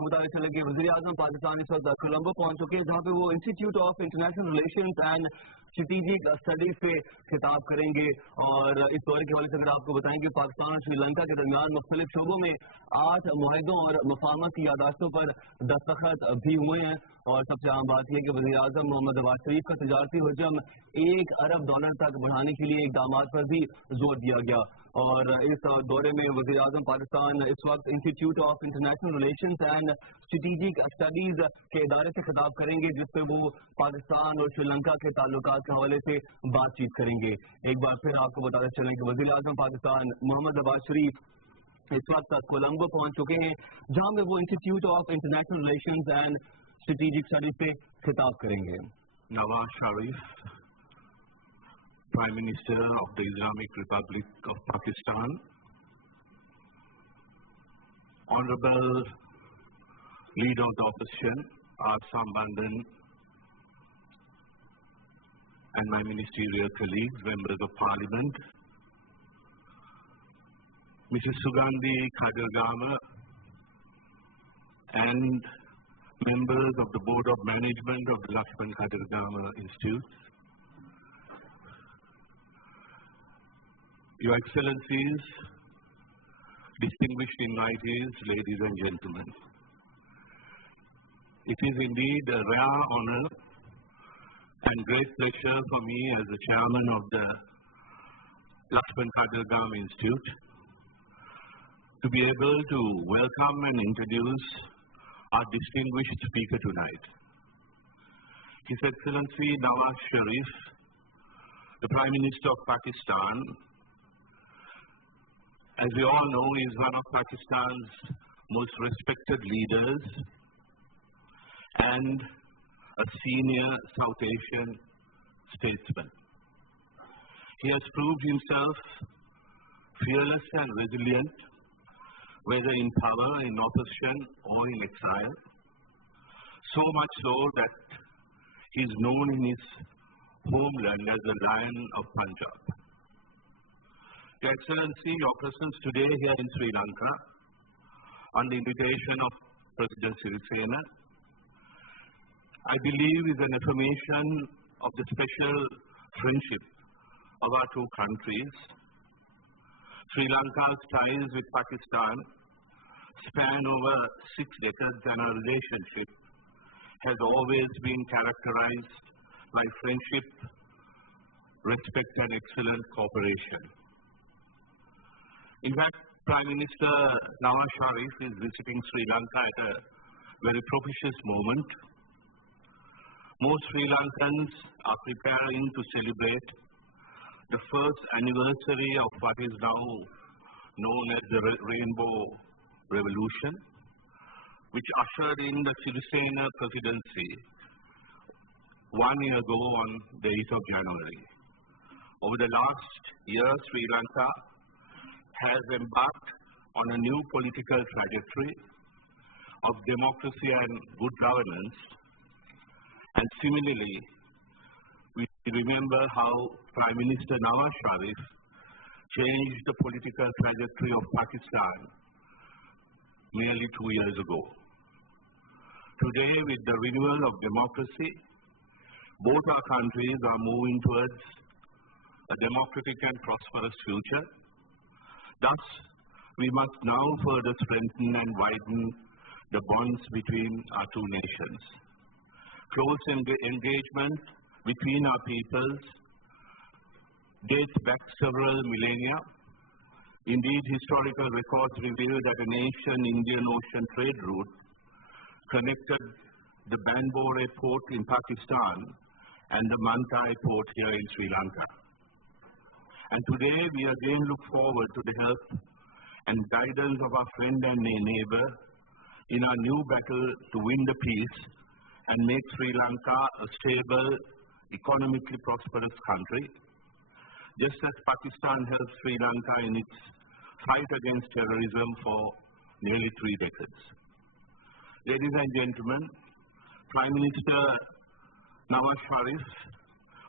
आपको बताते चले कि वज़ीर-ए-आज़म पाकिस्तान इस वक्त कोलंबो पहुंच चुके हैं, जहां पे वो institute of international relations and strategic studies से खिताब करेंगे। और इस दौरे के हवाले से अगर आपको बताएं कि पाकिस्तान और श्रीलंका के दरमियान मुख्तलिफ शोबों में 8 मुआहदों और मफाहमत की यादाश्तों पर दस्तखत भी हुए हैं। और सबसे आम बात यह कि वज़ीर-ए-आज़म मोहम्मद नवाज शरीफ का तजारती हजम $1 अरब तक बढ़ाने के लिए इकदाम पर भी जोर दिया गया। और इस दौरे में वज़ीर-ए-आज़म पाकिस्तान इस वक्त institute of international relations and strategic studies के इदारे से खिताब करेंगे, जिसपे वो पाकिस्तान और श्रीलंका के ताल्लुकात के हवाले से बातचीत करेंगे। एक बार फिर आपको बताते चलें कि वज़ीर-ए-आज़म पाकिस्तान मोहम्मद नवाज शरीफ इस वक्त कोलंबो पहुंच चुके हैं, जहां में वो institute of international relations and strategic studies से खिताब करेंगे। Nawaz Sharif, Prime Minister of the Islamic Republic of Pakistan, Honorable Leader of the Opposition, Assam Bandhan, and my ministerial colleagues, Members of Parliament, Mrs. Sugandhi Khadirgama, and members of the Board of Management of the Lakshman Khadirgama Institute, Your Excellencies, distinguished invitees, ladies and gentlemen. It is indeed a rare honor and great pleasure for me as the chairman of the Lakshman Khadirgama Institute to be able to welcome and introduce our distinguished speaker tonight. His Excellency Nawaz Sharif, the Prime Minister of Pakistan, as we all know, is one of Pakistan's most respected leaders and a senior South Asian statesman. He has proved himself fearless and resilient, whether in power, in opposition, or in exile. So much so that he is known in his homeland as the Lion of Punjab. Your Excellency, your presence today here in Sri Lanka, on the invitation of President Sirisena, I believe is an affirmation of the special friendship of our two countries. Sri Lanka's ties with Pakistan span over 6 decades, and our relationship has always been characterized by friendship, respect, and excellent cooperation. In fact, Prime Minister Nawaz Sharif is visiting Sri Lanka at a very propitious moment. Most Sri Lankans are preparing to celebrate the first anniversary of what is now known as the Rainbow Revolution, which ushered in the Sirisena presidency 1 year ago on the 8th of January. Over the last year, Sri Lanka has embarked on a new political trajectory of democracy and good governance. And similarly, we remember how Prime Minister Nawaz Sharif changed the political trajectory of Pakistan nearly 2 years ago. Today, with the renewal of democracy, both our countries are moving towards a democratic and prosperous future. Thus, we must now further strengthen and widen the bonds between our two nations. Close engagement between our peoples dates back several millennia. Indeed, historical records reveal that an ancient Indian Ocean trade route connected the Banbore port in Pakistan and the Mantai port here in Sri Lanka. And today, we again look forward to the help and guidance of our friend and neighbor in our new battle to win the peace and make Sri Lanka a stable, economically prosperous country, just as Pakistan helped Sri Lanka in its fight against terrorism for nearly 3 decades. Ladies and gentlemen, Prime Minister Nawaz Sharif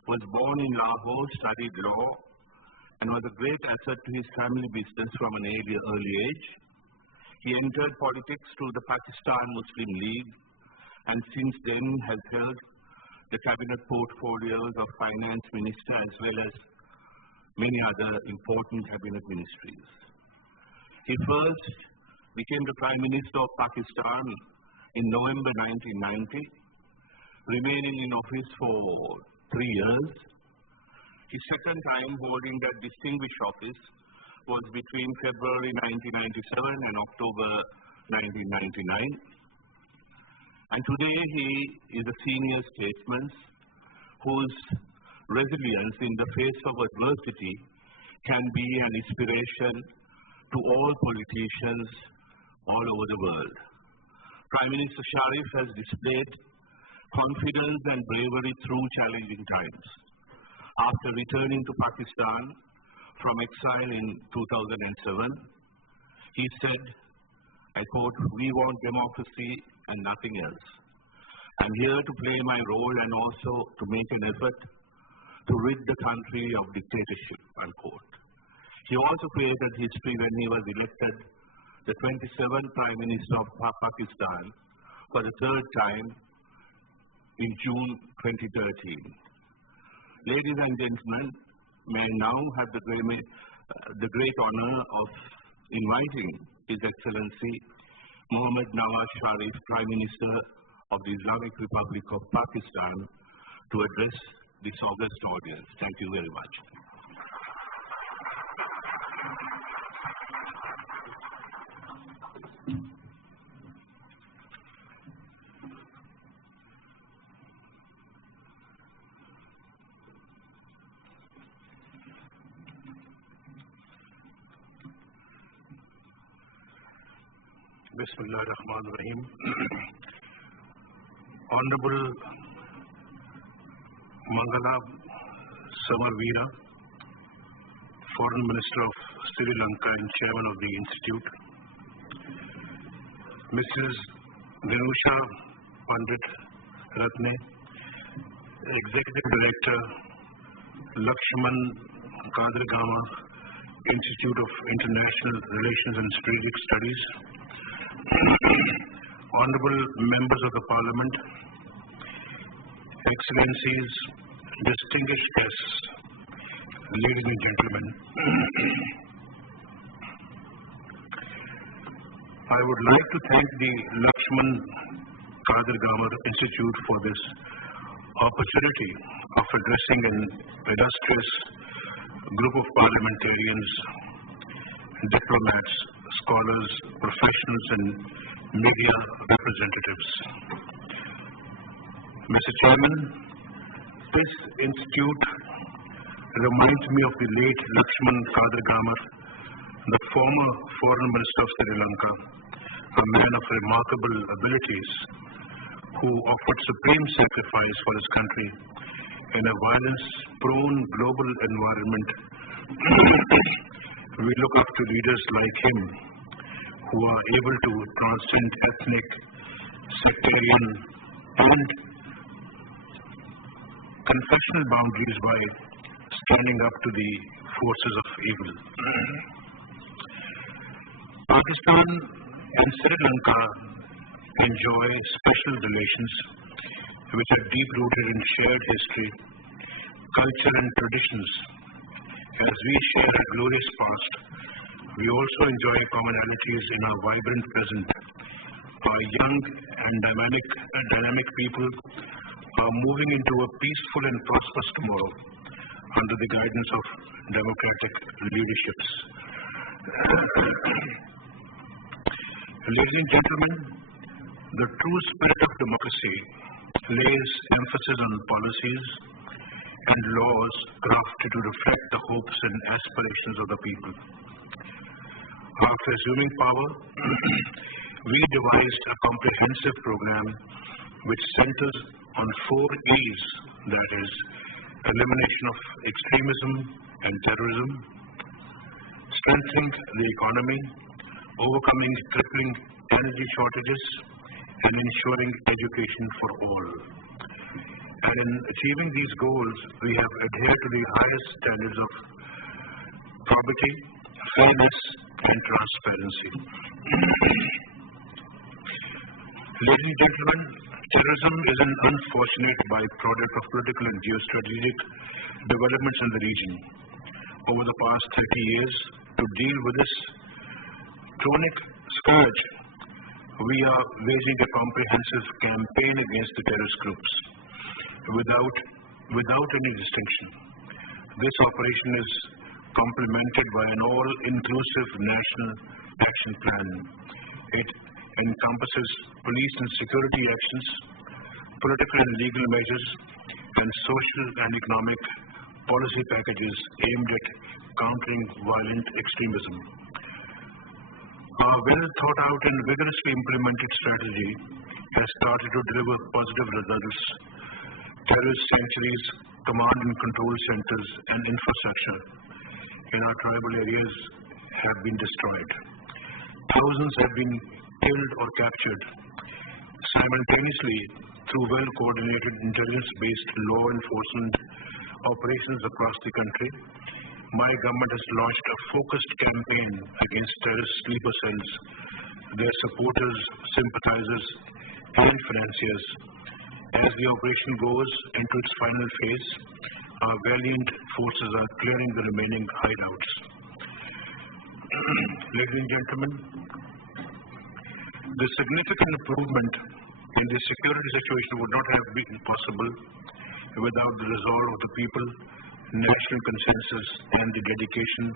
was born in Lahore, studied law, and was a great asset to his family business from an early age. He entered politics through the Pakistan Muslim League and since then has held the cabinet portfolios of finance minister as well as many other important cabinet ministries. He first became the Prime Minister of Pakistan in November 1990, remaining in office for 3 years. His second time holding that distinguished office was between February 1997 and October 1999. And today he is a senior statesman whose resilience in the face of adversity can be an inspiration to all politicians all over the world. Prime Minister Sharif has displayed confidence and bravery through challenging times. After returning to Pakistan from exile in 2007, he said, I quote, "We want democracy and nothing else. I'm here to play my role and also to make an effort to rid the country of dictatorship," unquote. He also created history when he was elected the 27th Prime Minister of Pakistan for the third time in June 2013. Ladies and gentlemen, may I now have the great honor of inviting His Excellency Mohammad Nawaz Sharif, Prime Minister of the Islamic Republic of Pakistan, to address this august audience. Thank you very much. Bismillah ar-Rahman ar-Rahim. Honorable Mangala Samarveera, Foreign Minister of Sri Lanka and Chairman of the Institute, Mrs. Dhanusha Pandit Ratne, Executive Director, Lakshman Kadirgama, Institute of International Relations and Strategic Studies, Honorable Members of the Parliament, Excellencies, distinguished guests, ladies and gentlemen, I would like to thank the Lakshman Kadirgama Institute for this opportunity of addressing an illustrious group of parliamentarians, diplomats, scholars, professionals, and media representatives. Mr. Chairman, this institute reminds me of the late Lakshman Kadirgama, the former Foreign Minister of Sri Lanka, a man of remarkable abilities who offered supreme sacrifice for his country in a violence-prone global environment. We look up to leaders like him who are able to transcend ethnic, sectarian, and confessional boundaries by standing up to the forces of evil. Pakistan and Sri Lanka enjoy special relations which are deep-rooted in shared history, culture, and traditions. As we share a glorious past, we also enjoy commonalities in our vibrant present. Our young and dynamic people are moving into a peaceful and prosperous tomorrow under the guidance of democratic leaderships. Ladies and gentlemen, the true spirit of democracy lays emphasis on policies and laws crafted to reflect the hopes and aspirations of the people. After assuming power, we devised a comprehensive program which centers on 4 E's, that is, elimination of extremism and terrorism, strengthening the economy, overcoming crippling energy shortages, and ensuring education for all. And in achieving these goals, we have adhered to the highest standards of probity, fairness, and transparency. Ladies and gentlemen, terrorism is an unfortunate byproduct of political and geostrategic developments in the region. Over the past 30 years, to deal with this chronic scourge, we are waging a comprehensive campaign against the terrorist groups without any distinction. This operation is complemented by an all-inclusive national action plan. It encompasses police and security actions, political and legal measures, and social and economic policy packages aimed at countering violent extremism. Our well-thought-out and vigorously implemented strategy has started to deliver positive results. Terrorist sanctuaries, command and control centers, and infrastructure in our tribal areas have been destroyed. Thousands have been killed or captured. Simultaneously, through well-coordinated intelligence-based law enforcement operations across the country, my government has launched a focused campaign against terrorist sleeper cells, their supporters, sympathizers, and financiers. As the operation goes into its final phase, our valiant forces are clearing the remaining hideouts. Ladies and gentlemen, the significant improvement in the security situation would not have been possible without the resolve of the people, national consensus, and the dedication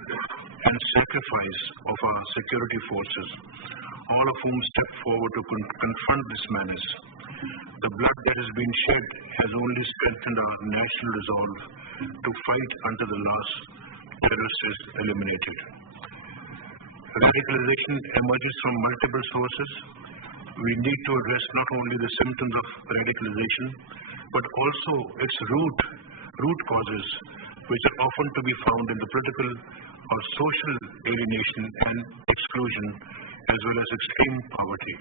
and sacrifice of our security forces, all of whom stepped forward to confront this menace. The blood that has been shed has only strengthened our national resolve to fight until the last terrorist is eliminated. Radicalization emerges from multiple sources. We need to address not only the symptoms of radicalization, but also its root causes, which are often to be found in the political or social alienation and exclusion, as well as extreme poverty.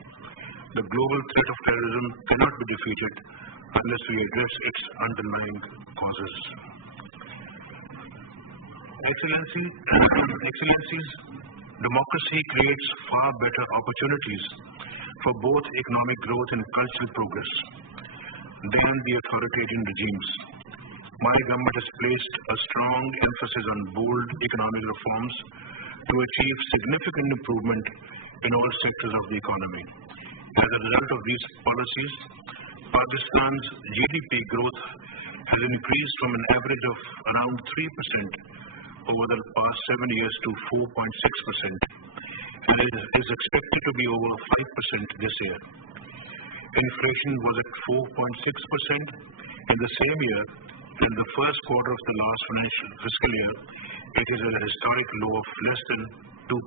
The global threat of terrorism cannot be defeated unless we address its underlying causes. Excellencies, democracy creates far better opportunities for both economic growth and cultural progress than the authoritarian regimes. My government has placed a strong emphasis on bold economic reforms to achieve significant improvement in all sectors of the economy. As a result of these policies, Pakistan's GDP growth has increased from an average of around 3% over the past 7 years to 4.6%, and it is expected to be over 5% this year. Inflation was at 4.6% in the same year. In the first quarter of the last fiscal year, it is at a historic low of less than 2%.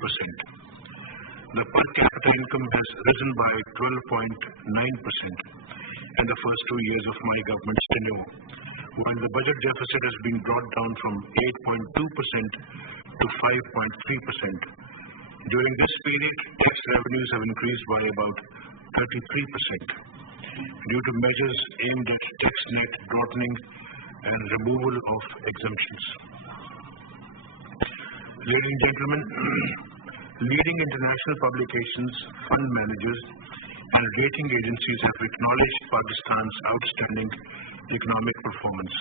The per capita income has risen by 12.9% in the first 2 years of my government's tenure, while the budget deficit has been brought down from 8.2% to 5.3%. During this period, tax revenues have increased by about 33% due to measures aimed at tax net broadening and removal of exemptions. Ladies and gentlemen, leading international publications, fund managers, and rating agencies have acknowledged Pakistan's outstanding economic performance.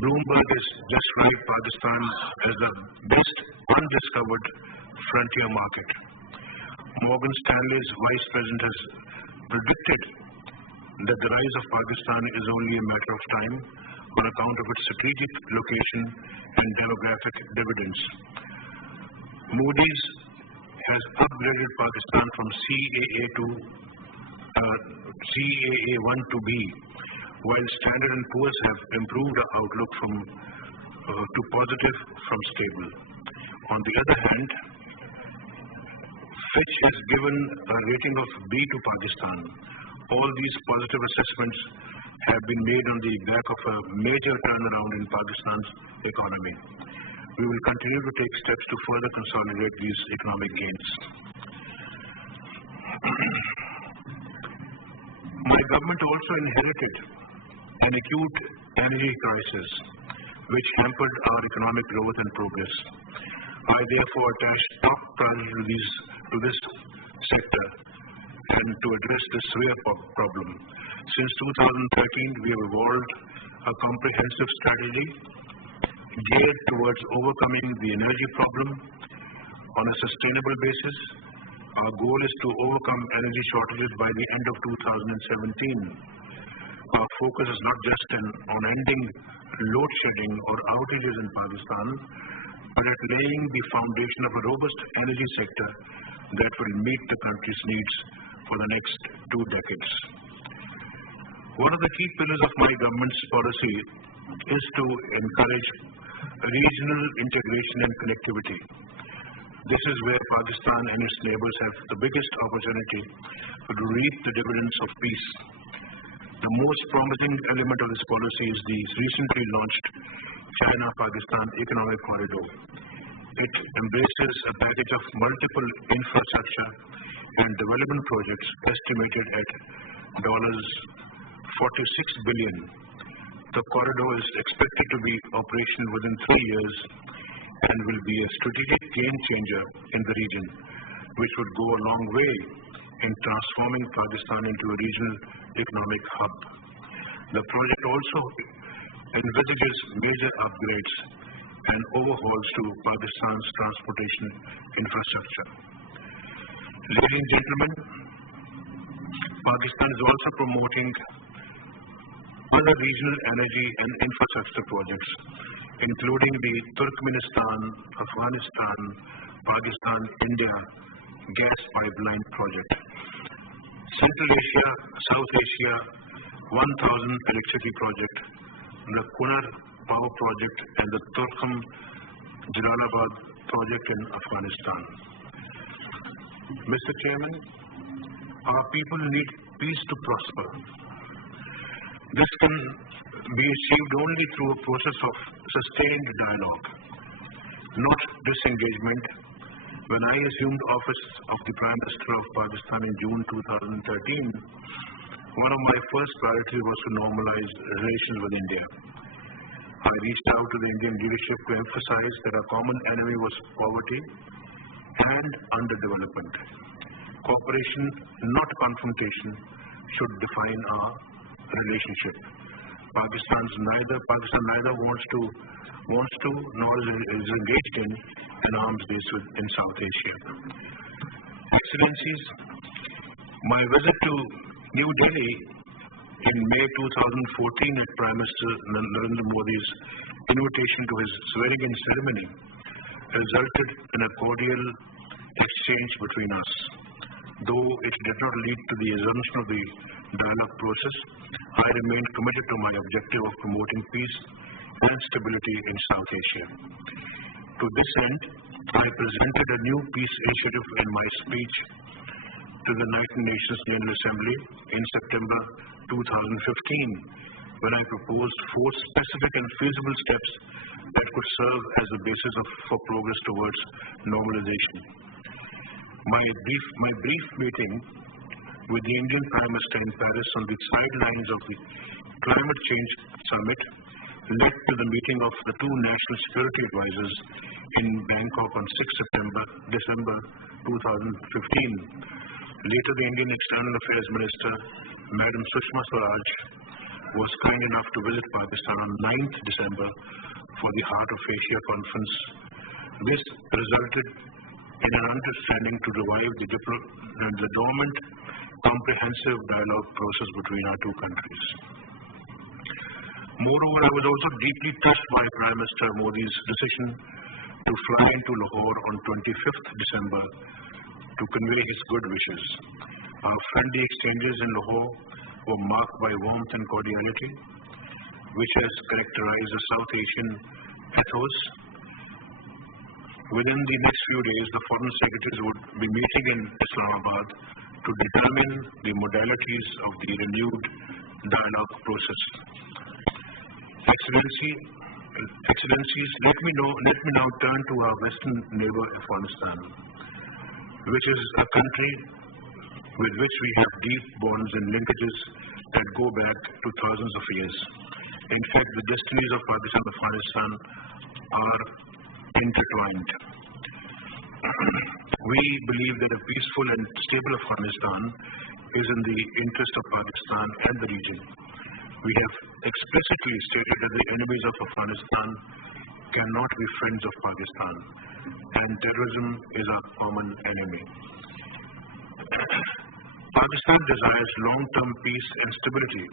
Bloomberg has just ranked Pakistan as the best undiscovered frontier market. Morgan Stanley's vice president has predicted that the rise of Pakistan is only a matter of time on account of its strategic location and demographic dividends. Moody's has upgraded Pakistan from CAA1 to B, while Standard & Poor's have improved the outlook to positive from stable. On the other hand, Fitch has given a rating of B to Pakistan. All these positive assessments have been made on the back of a major turnaround in Pakistan's economy. We will continue to take steps to further consolidate these economic gains. My government also inherited an acute energy crisis, which hampered our economic growth and progress. I therefore attach top priority to this sector and to address this severe problem. Since 2013, we have evolved a comprehensive strategy geared towards overcoming the energy problem on a sustainable basis. Our goal is to overcome energy shortages by the end of 2017. Our focus is not just on ending load shedding or outages in Pakistan, but at laying the foundation of a robust energy sector that will meet the country's needs for the next 2 decades. One of the key pillars of my government's policy is to encourage regional integration and connectivity. This is where Pakistan and its neighbors have the biggest opportunity to reap the dividends of peace. The most promising element of this policy is the recently launched China-Pakistan Economic Corridor. It embraces a package of multiple infrastructure and development projects estimated at $46 billion. The corridor is expected to be operational within 3 years and will be a strategic game changer in the region, which would go a long way in transforming Pakistan into a regional economic hub. The project also envisages major upgrades and overhauls to Pakistan's transportation infrastructure. Ladies and gentlemen, Pakistan is also promoting other regional energy and infrastructure projects, including the Turkmenistan, Afghanistan, Pakistan, India gas pipeline project, Central Asia, South Asia 1000 electricity project, the Kunar power project, and the Turkham Jalalabad project in Afghanistan. Mr. Chairman, our people need peace to prosper. This can be achieved only through a process of sustained dialogue, not disengagement. When I assumed office of the Prime Minister of Pakistan in June 2013, one of my first priorities was to normalize relations with India. I reached out to the Indian leadership to emphasize that our common enemy was poverty and underdevelopment. Cooperation, not confrontation, should define our relationship. Pakistan neither wants to nor is engaged in an arms race in South Asia. Excellencies, my visit to New Delhi in May 2014 at Prime Minister Narendra Modi's invitation to his swearing-in ceremony resulted in a cordial exchange between us. Though it did not lead to the assumption of the dialogue process, I remained committed to my objective of promoting peace and stability in South Asia. To this end, I presented a new peace initiative in my speech to the United Nations General Assembly in September 2015, when I proposed 4 specific and feasible steps that could serve as the basis for progress towards normalization. My brief meeting with the Indian Prime Minister in Paris on the sidelines of the Climate Change Summit led to the meeting of the 2 national security advisors in Bangkok on 6 December 2015. Later, the Indian External Affairs Minister, Madam Sushma Swaraj, was kind enough to visit Pakistan on 9th December for the Heart of Asia conference. This resulted in an understanding to revive the dormant, comprehensive dialogue process between our 2 countries. Moreover, I was also deeply touched by Prime Minister Modi's decision to fly into Lahore on 25th December to convey his good wishes. Our friendly exchanges in Lahore were marked by warmth and cordiality, which has characterized the South Asian ethos. Within the next few days, the foreign secretaries would be meeting in Islamabad to determine the modalities of the renewed dialogue process. Excellencies, let me now turn to our western neighbor, Afghanistan, which is a country with which we have deep bonds and linkages that go back to thousands of years. In fact, the destinies of Pakistan and Afghanistan are intertwined. We believe that a peaceful and stable Afghanistan is in the interest of Pakistan and the region. We have explicitly stated that the enemies of Afghanistan cannot be friends of Pakistan, and terrorism is our common enemy. Pakistan desires long-term peace and stability.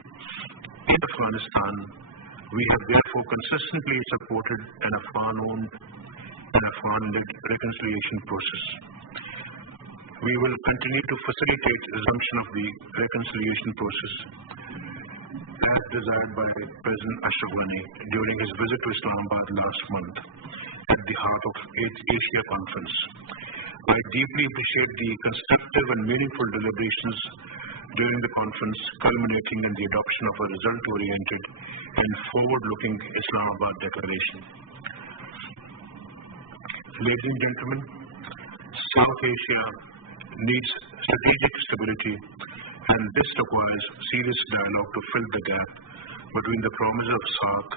In Afghanistan, we have therefore consistently supported an Afghan-owned and Afghan-led reconciliation process. We will continue to facilitate resumption of the reconciliation process as desired by President Ashraf Ghani during his visit to Islamabad last month at the heart of Asia Conference. I deeply appreciate the constructive and meaningful deliberations during the conference, culminating in the adoption of a result-oriented and forward-looking Islamabad declaration. Ladies and gentlemen, South Asia needs strategic stability, and this requires serious dialogue to fill the gap between the promise of SAARC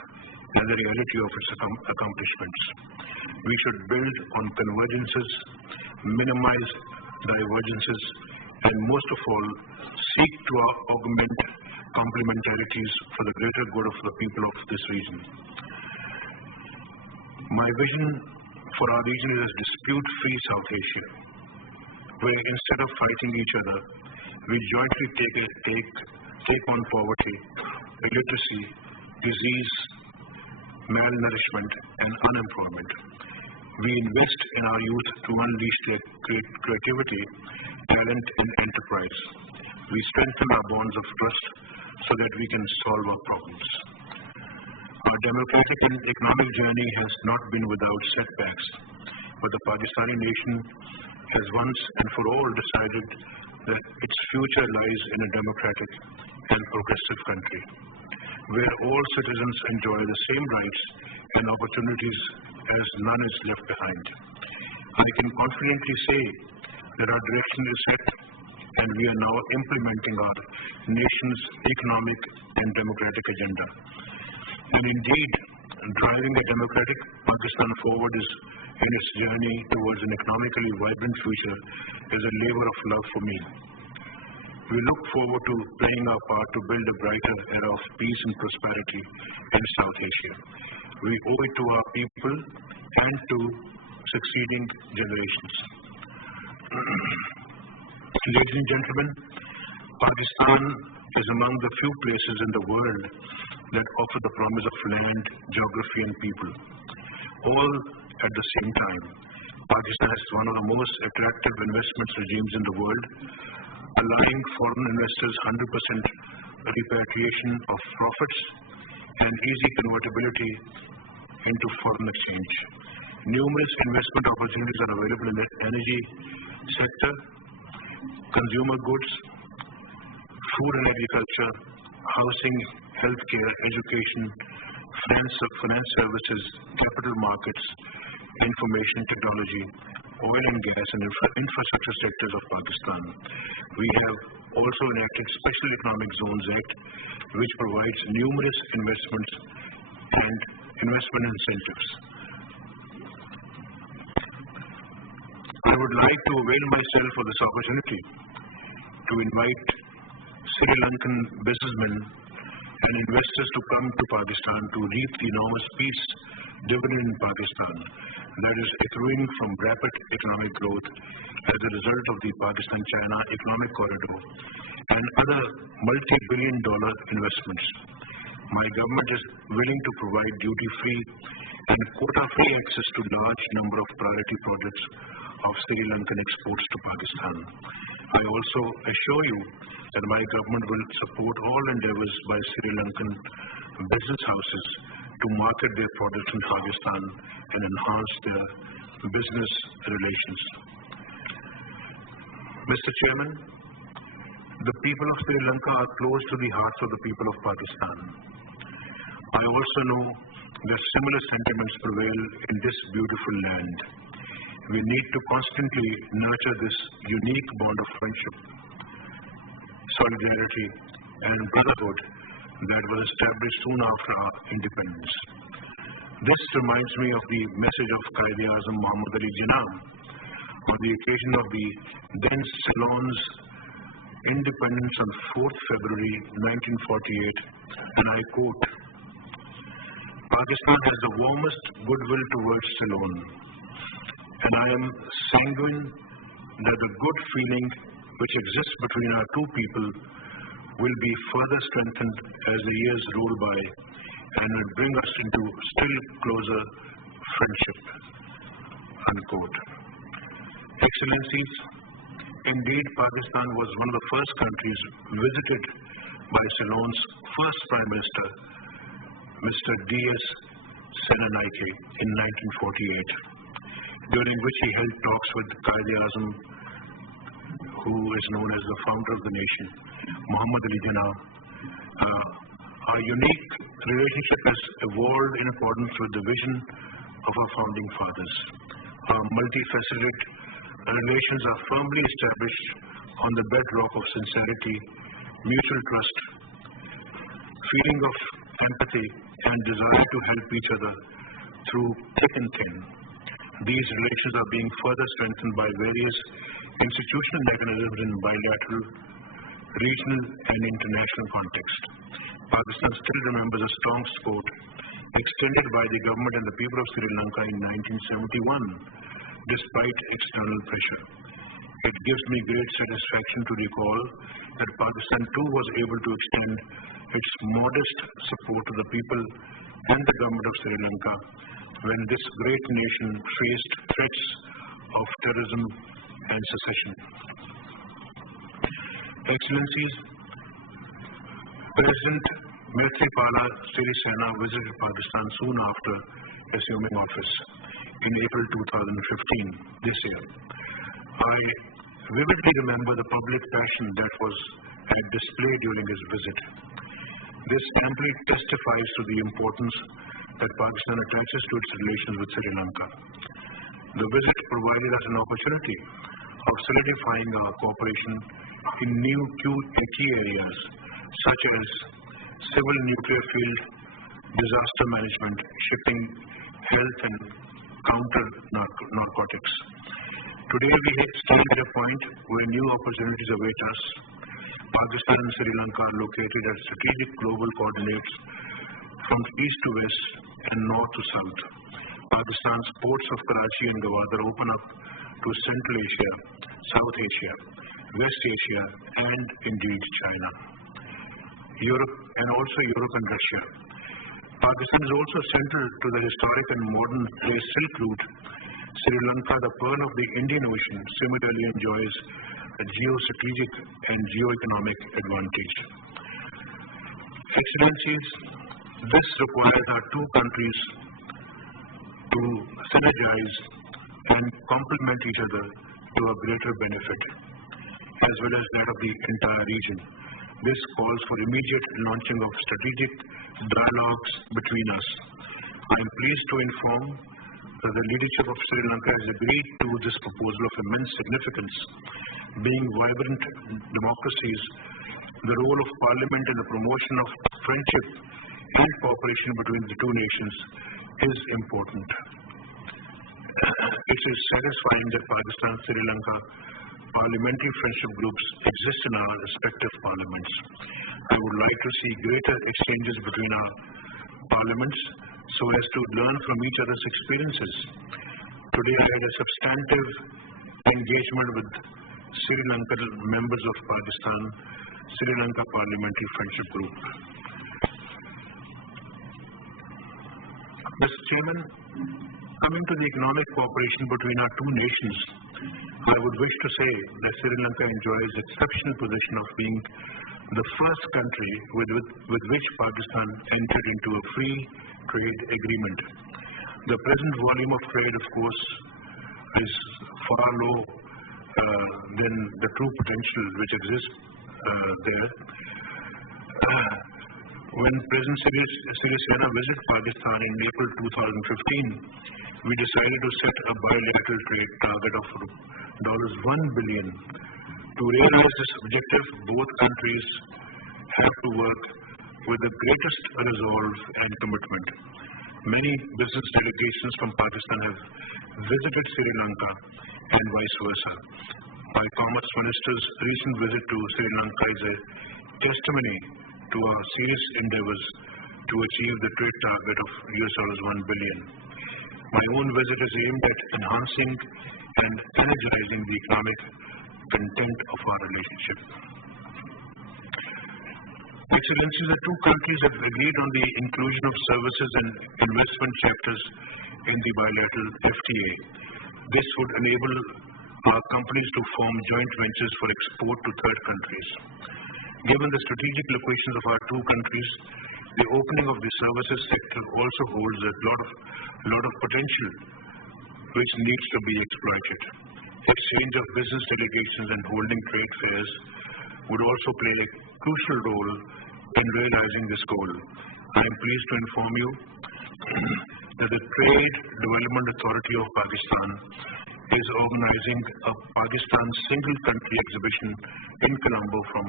and the reality of its accomplishments. We should build on convergences, minimize divergences, and most of all, seek to augment complementarities for the greater good of the people of this region. My vision for our region is a dispute-free South Asia, where instead of fighting each other, we jointly take on poverty, illiteracy, disease, malnourishment, and unemployment. We invest in our youth to unleash their creativity, talent, and enterprise. We strengthen our bonds of trust so that we can solve our problems. Our democratic and economic journey has not been without setbacks, but the Pakistani nation has once and for all decided that its future lies in a democratic and progressive country, where all citizens enjoy the same rights and opportunities as none is left behind. I can confidently say that our direction is set, and we are now implementing our nation's economic and democratic agenda. And indeed, driving a democratic Pakistan forward in its journey towards an economically vibrant future is a labor of love for me. We look forward to playing our part to build a brighter era of peace and prosperity in South Asia. We owe it to our people and to succeeding generations. Ladies and gentlemen, Pakistan is among the few places in the world that offer the promise of land, geography, and people, all at the same time. Pakistan is one of the most attractive investment regimes in the world, allowing foreign investors 100% repatriation of profits and easy convertibility into foreign exchange. Numerous investment opportunities are available in the energy sector, consumer goods, food and agriculture, housing, healthcare, education, finance services, capital markets, information technology, oil and gas, and infrastructure sectors of Pakistan. We have also enacted Special Economic Zones Act, which provides numerous investments and investment incentives. I would like to avail myself of this opportunity to invite Sri Lankan businessmen and investors to come to Pakistan to reap the enormous peace dividend in Pakistan that is accruing from rapid economic growth as a result of the Pakistan-China economic corridor and other multi-billion-dollar investments. My government is willing to provide duty-free and quota-free access to large number of priority projects of Sri Lankan exports to Pakistan. I also assure you that my government will support all endeavors by Sri Lankan business houses to market their products in Pakistan and enhance their business relations. Mr. Chairman, the people of Sri Lanka are close to the hearts of the people of Pakistan. I also know that similar sentiments prevail in this beautiful land. We need to constantly nurture this unique bond of friendship, solidarity, and brotherhood that was established soon after our independence. This reminds me of the message of Qaid-e-Azam Muhammad Ali Jinnah on the occasion of the then Ceylon's independence on 4th February 1948, and I quote, "Pakistan has the warmest goodwill towards Ceylon, and I am sanguine that the good feeling which exists between our two people will be further strengthened as the years roll by and will bring us into still closer friendship." Unquote. Excellencies, indeed Pakistan was one of the first countries visited by Ceylon's first Prime Minister, Mr. D.S. Senanayake, in 1948, during which he held talks with Quaid-e-Azam, who is known as the founder of the nation, Muhammad Ali Jinnah. Our unique relationship has evolved in accordance with the vision of our founding fathers. Our multifaceted relations are firmly established on the bedrock of sincerity, mutual trust, feeling of empathy, and desire to help each other through thick and thin. These relations are being further strengthened by various institutional mechanisms in bilateral, regional, and international context. Pakistan still remembers a strong support extended by the government and the people of Sri Lanka in 1971, despite external pressure. It gives me great satisfaction to recall that Pakistan too was able to extend its modest support to the people and the government of Sri Lanka when this great nation faced threats of terrorism and secession. Excellencies, President Maithripala Sirisena visited Pakistan soon after assuming office in April 2015, this year. I vividly remember the public passion that was at display during his visit. This amply testifies to the importance that Pakistan attaches to its relations with Sri Lanka. The visit provided us an opportunity of solidifying our cooperation in new key areas such as civil nuclear field, disaster management, shipping, health, and counter narcotics. Today we stand at a point where new opportunities await us. Pakistan and Sri Lanka are located as strategic global coordinates from east to west and north to south. Pakistan's ports of Karachi and Gwadar open up to Central Asia, South Asia, West Asia, and indeed China, Europe, and also Europe and Russia. Pakistan is also central to the historic and modern day Silk Route. Sri Lanka, the pearl of the Indian Ocean, similarly enjoys a geostrategic and geoeconomic advantage. Excellencies, this requires our two countries to synergize and complement each other to a greater benefit, as well as that of the entire region. This calls for immediate launching of strategic dialogues between us. I am pleased to inform that the leadership of Sri Lanka has agreed to this proposal of immense significance. Being vibrant democracies, the role of Parliament in the promotion of friendship and cooperation between the two nations is important. It is satisfying that Pakistan and Sri Lanka parliamentary friendship groups exist in our respective parliaments. I would like to see greater exchanges between our parliaments so as to learn from each other's experiences. Today I had a substantive engagement with Sri Lankan members of Pakistan Sri Lanka Parliamentary Friendship Group. Mr. Chairman, coming to the economic cooperation between our two nations, I would wish to say that Sri Lanka enjoys the exceptional position of being the first country with which Pakistan entered into a free trade agreement. The present volume of trade, of course, is far low than the true potential which exists there. When President Sirisena visited Pakistan in April 2015, we decided to set a bilateral trade target of $1 billion. To realize this objective, both countries have to work with the greatest resolve and commitment. Many business delegations from Pakistan have visited Sri Lanka and vice versa. Our Commerce Minister's recent visit to Sri Lanka is a testimony to our serious endeavors to achieve the trade target of $1 billion. My own visit is aimed at enhancing and energizing the economic content of our relationship. Excellencies, the two countries have agreed on the inclusion of services and investment chapters in the bilateral FTA. This would enable our companies to form joint ventures for export to third countries. Given the strategic locations of our two countries, the opening of the services sector also holds a lot of potential which needs to be exploited. Exchange of business delegations and holding trade fairs would also play a crucial role in realizing this goal. I am pleased to inform you that the Trade Development Authority of Pakistan is organizing a Pakistan Single Country Exhibition in Colombo from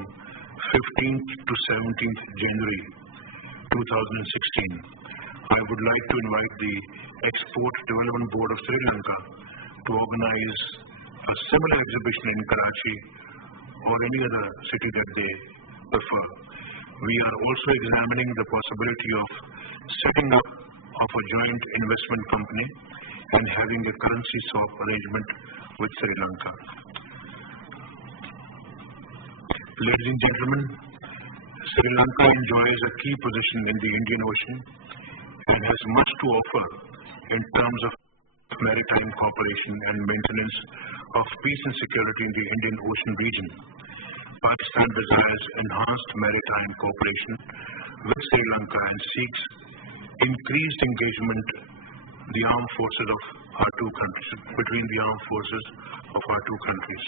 15th to 17th January 2016. I would like to invite the Export Development Board of Sri Lanka to organize a similar exhibition in Karachi or any other city that they prefer. We are also examining the possibility of setting up of a joint investment company and having a currency swap arrangement with Sri Lanka. Ladies and gentlemen, Sri Lanka enjoys a key position in the Indian Ocean and has much to offer in terms of maritime cooperation and maintenance of peace and security in the Indian Ocean region. Pakistan desires enhanced maritime cooperation with Sri Lanka and seeks increased engagement the armed forces of our two countries, between the armed forces of our two countries.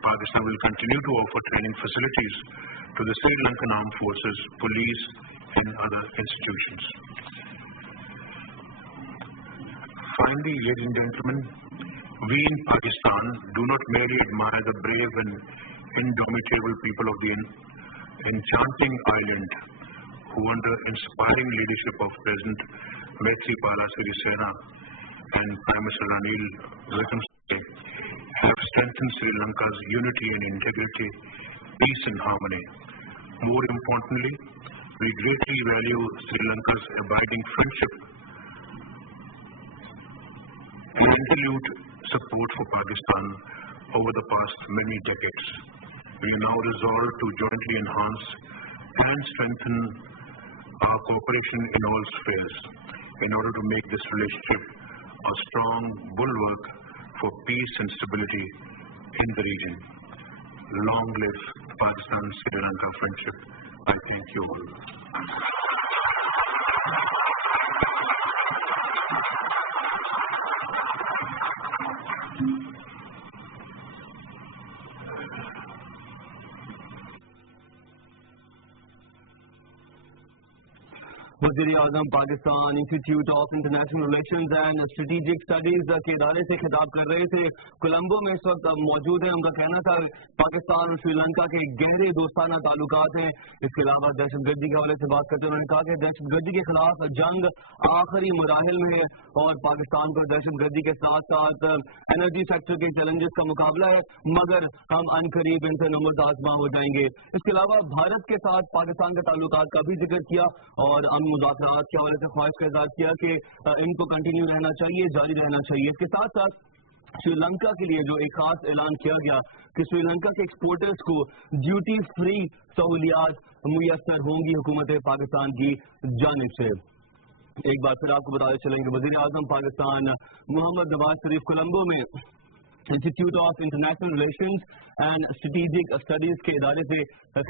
Pakistan will continue to offer training facilities to the Sri Lankan armed forces, police, and other institutions. Finally, ladies and gentlemen, we in Pakistan do not merely admire the brave and indomitable people of the enchanting island who, under inspiring leadership of President Maithripala Sirisena and Prime Minister Ranil Wickremesinghe, have strengthened Sri Lanka's unity and integrity, peace and harmony. More importantly, we greatly value Sri Lanka's abiding friendship and resolute support for Pakistan over the past many decades. We are now resolved to jointly enhance and strengthen our cooperation in all spheres in order to make this relationship a strong bulwark for peace and stability in the region. Long live Pakistan-Sri Lanka friendship. I thank you all. वज़ीर-ए-आज़म Pakistan institute of international relations and strategic studies के इदारे से खिताब कर रहे थे। कोलंबो में इस वक्त मौजूद है। उनका कहना था पाकिस्तान और श्रीलंका के गहरे दोस्ताना ताल्लुकात हैं। इसके अलावा दहशतगर्दी के हवाले से बात करते हुए उन्होंने कहा कि दहशतगर्दी के खिलाफ जंग आखिरी मराहिल में है और पाकिस्तान को दहशतगर्दी के साथ साथ एनर्जी सेक्टर के चैलेंजेस का मुकाबला है, मगर हम अनकरीब इनसे नमूद आजमा हो जाएंगे। इसके अलावा भारत के साथ पाकिस्तान के ताल्लुकात का भी जिक्र किया और मुज़ाकरात के हवाले से ख्वाहिश का इज़हार किया कि इनको कंटिन्यू रहना चाहिए, जारी रहना चाहिए। इसके साथ साथ श्रीलंका के लिए जो एक खास ऐलान किया गया कि श्रीलंका के एक्सपोर्टर्स को ड्यूटी फ्री सहूलियात मुयस्सर होंगी हुकूमत पाकिस्तान की जानिब से। एक बार फिर आपको बताते चलेंगे, वज़ीर आज़म पाकिस्तान मोहम्मद नवाज शरीफ कोलंबो में institute of international relations and strategic studies के इदारे से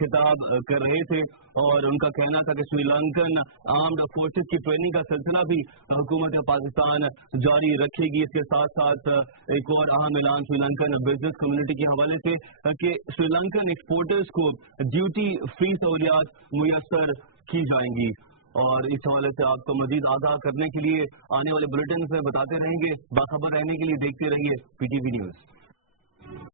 खिताब कर रहे थे और उनका कहना था कि श्रीलंकन आर्म्ड फोर्सेस की ट्रेनिंग का सिलसिला भी हुकूमत पाकिस्तान जारी रखेगी। इसके साथ साथ एक और अहम ऐलान श्रीलंकन बिजनेस कम्युनिटी के हवाले से कि श्रीलंकन एक्सपोर्टर्स को ड्यूटी फ्री सहूलियात मुयस्सर की जाएंगी। और इस हवाले से आपको मजीद आगाह करने के लिए आने वाले बुलेटिन में बताते रहेंगे। बाखबर रहने के लिए देखते रहिए PTV न्यूज़।